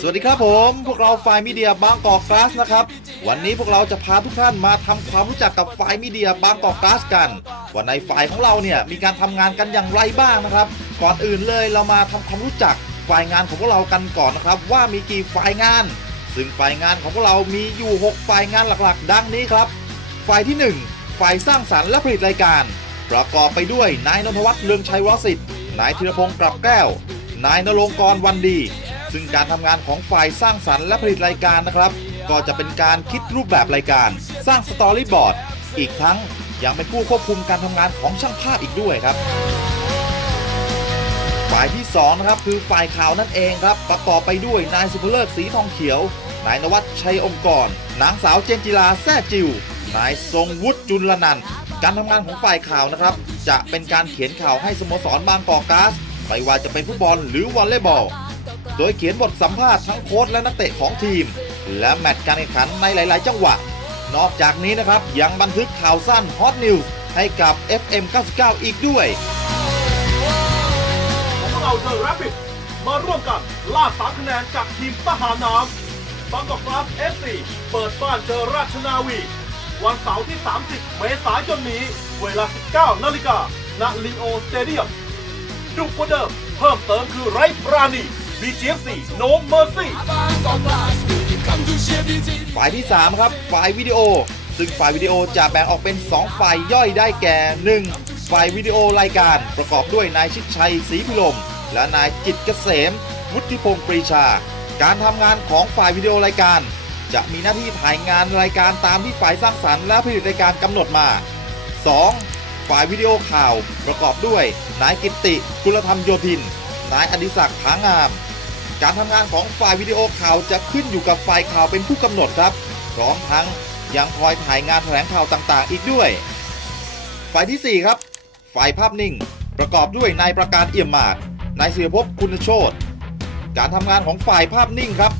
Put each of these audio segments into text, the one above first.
สวัสดีครับผม พวกเราไฟมีเดียบางกอกกลาสนะครับ วันนี้พวกเราจะพาทุกท่านมาทำความรู้จักกับไฟมีเดียบางกอกกลาสกัน ว่าในไฟของเราเนี่ยมีการทำงานกันอย่างไรบ้างนะครับ ก่อนอื่นเลยเรามาทำความรู้จักไฟงานของพวกเรากันก่อนนะครับว่ามีกี่ไฟงาน ซึ่งไฟงานของพวกเรามีอยู่ 6 ไฟงานหลักๆ ดังนี้ครับ ไฟที่ 1 ไฟล์สร้างสรรค์และผลิตรายการ ประกอบไปด้วยนายนนทวัฒน์เลืองชัยวรสิทธิ์นายธีรพงศ์กลับแก้วนายนรงกรวันดี ซึ่งการทำงานของฝ่ายสร้างสรรค์และผลิตรายการนะครับ ก็จะเป็นการคิดรูปแบบรายการ สร้างสตอรี่บอร์ดอีกทั้งยังเป็นผู้ควบคุมการทำงานของช่างภาพอีกด้วยครับฝ่ายที่2นะครับคือฝ่ายข่าวนั่นเองครับประกอบไปด้วยนายสุภเลิศสีทองเขียวนายนวัชชัยองค์กรนางสาวเจนจิลาแซ่จิว นายทรงวุฒิจุลนันท์การทำงานของฝ่ายข่าวนะครับ จะเป็นการเขียนข่าวให้สโมสรบางกอกก๊าซไม่ว่าจะเป็นฟุตบอลหรือวอลเลย์บอล โดยเขียนบทสัมภาษณ์ทั้งโค้ชและนักเตะของทีม และแมตช์การแข่งขันในหลาย ๆ จังหวะ นอกจากนี้นะครับยังบันทึกข่าวสั้นฮอตนิวส์ให้กับ FM 99 อีกด้วยพวกเราเดอะแรปปิดมาร่วมกันล่าสามคะแนนจากทีมทหารน้ำบางกอกกราฟ FC เปิดบ้านเจอราชนาวี วันเสาร์ที่ 30 เมษายนนี้ เวลา 19 นาฬิกาณลีโอสเตเดียมดุกว่าเดิม เพิ่มเติมคือไร้ปราณี BGFC No Mercy ฝ่ายที่ 3 ครับ ฝ่ายวิดีโอ ซึ่งฝ่ายวิดีโอจะแบ่งออกเป็น 2 ฝ่ายย่อยได้แก่ 1. ฝ่ายวิดีโอรายการประกอบด้วยนายชิดชัยศรีพิลม และนายจิตเกษมวุฒิพงศ์ปรีชา การทำงานของฝ่ายวิดีโอรายการ จะมีหน้าที่ถ่ายงานรายการตามที่ฝ่ายสร้างสรรค์และผลิตรายการกำหนดมา 2. ฝ่ายวิดีโอข่าวประกอบด้วย นายกิตติกุลธรรมโยธิน นายอดิศักดิ์ผางาม การทำงานของฝ่ายวิดีโอข่าวจะขึ้นอยู่กับฝ่ายข่าวเป็นผู้กำหนดครับ พร้อมทั้งยังคอยถ่ายงานแถลงข่าวต่างๆ อีกด้วย ฝ่ายทีสี่4 ครับ ฝ่ายภาพนิ่ง ประกอบด้วยนายประการเอี่ยมมาศนายศิรภพคุณโชตการทำงานของฝ่ายภาพนิ่งครับ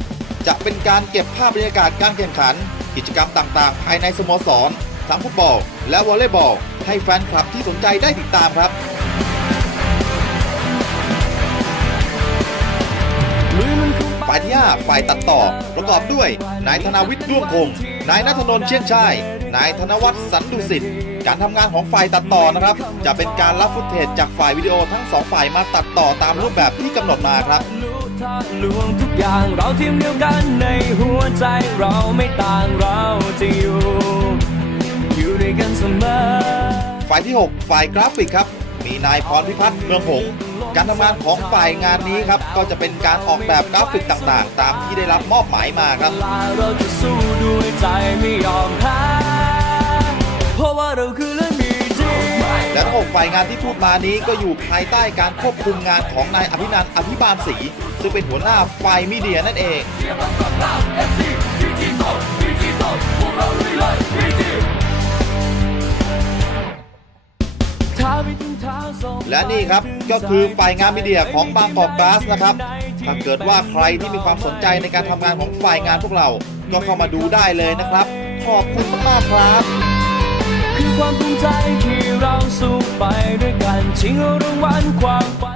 จะเป็นการเก็บภาพบรรยากาศการแข่งขัน กิจกรรมต่างๆ ภายในสโมสรทั้งฟุตบอล และวอลเลย์บอลให้แฟนคลับที่สนใจได้ติดตามครับ ฝ่ายที่5ฝ่ายตัดต่อ ประกอบด้วย นายธนาวิทย์ด้วงคง นายนัทนนท์เชียงชาย นายธนวัฒน์สันดุสิทธิ์การทำงานของฝ่ายตัดต่อนะครับ จะเป็นการรับฟุตเทจจากฝ่ายวิดีโอทั้งสองฝ่ายมาตัดต่อตามรูปแบบที่กำหนดมาครับลวงทุกอย่างเราทีมเดียวกันในหัวใจเราไม่ต่างเราจะอยู่ อยู่ด้วยกันเสมอฝ่ายที่ 6 ฝ่ายกราฟิกครับ มีนายพรพิพัฒน์เมืองหงการทำงานของฝ่ายงานนี้ครับ ก็จะเป็นการออกแบบกราฟิกต่างๆ ตามที่ได้รับมอบหมายมาครับเวลาเราจะสู้ด้วยใจไม่ยอมแพ้เพราะว่าเราคือเรื่องดีจริงและทั้งหกฝ่ายงานที่พูดมานี้ก็อยู่ภายใต้การควบคุมงานของนายอภินันท์อภิบาลศรีซึ่งเป็นหัวหน้าฝ่ายมีเดียนั่นเอง และนี่ครับก็คือฝ่ายงานมีเดียของบางกอกกลาสนะครับ ถ้าเกิดว่าใครที่มีความสนใจในการทำงานของฝ่ายงานพวกเรา ก็เข้ามาดูได้เลยนะครับ ขอบคุณมากครับ คือความภูมิใจที่เราสู้ไปด้วยกันชิงรางวัลความฝัน